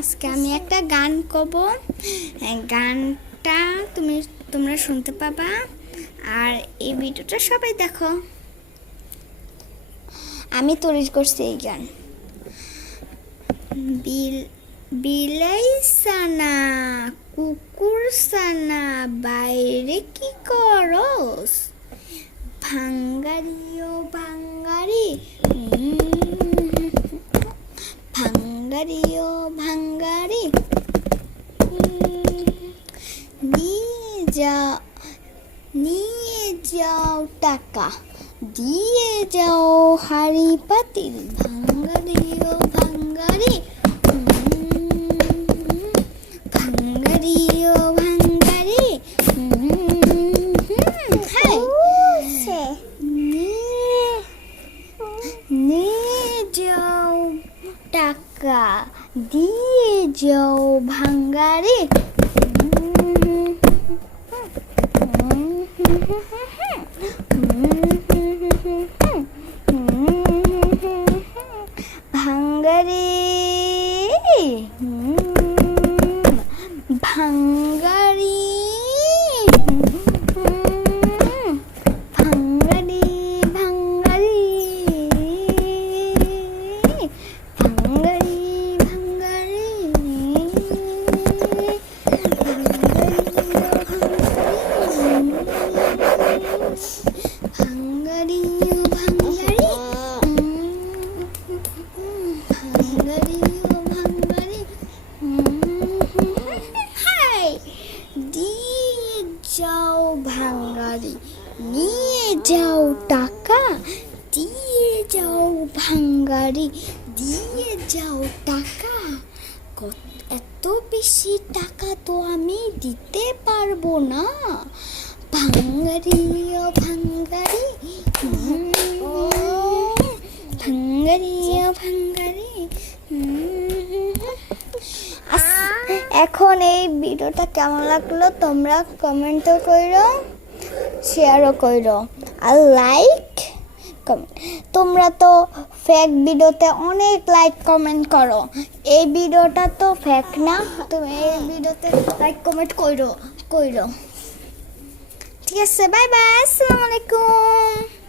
আজকে আমি একটা গান কব। গানটা তোমরা শুনতে পাবা, আর এই ভিডিওটা সবাই দেখো। আমি তৈরি করছি এই গান। বিলাই সানা কুকুর সানা বাইরে কি করস? ভাঙ্গারি ও ভাঙ্গারি, ভাঙ্গারি ও ভাঙ্গারি, নিয়ে যাও টাকা, দিয়ে যাও হাড়ি পাতিল। ভাঙ্গারি ও ভাঙ্গারি, ভাঙ্গারি ও ভাঙ্গারি, নিয়ে যাও টাকা, দিয়ে যাও ভাঙ্গারি। ভাঙ্গারি ভাঙ্গারি, ভাঙ্গারি ভাঙ্গারি, ভাঙ্গারি ভাঙ্গারি, ভাঙ্গারি ভাঙ্গারি, ভাঙ্গারি ভাঙ্গারি, হাই দিয়ে যাও ভাঙ্গারি, নিয়ে যাও টাকা, দিয়ে যাও ভাঙ্গারি, দিয়ে যাও টাকা। এত বেশি টাকা তো আমি দিতে পারবো না। ভাঙ্গারি ও ভাঙ্গারি, ভাঙ্গারি ও ভাঙ্গারি। এখন এই ভিডিওটা কেমন লাগলো তোমরা কমেন্টও কইরো, শেয়ারও কইরো, আর লাইক কমেন্ট। তোমরা তো ফেক ভিডিওতে অনেক লাইক কমেন্ট করো, এই ভিডিওটা তো ফেক না। তুমি এই ভিডিওতে লাইক কমেন্ট কইরো। ঠিক আছে, বাই বাই, আসসালামু আলাইকুম।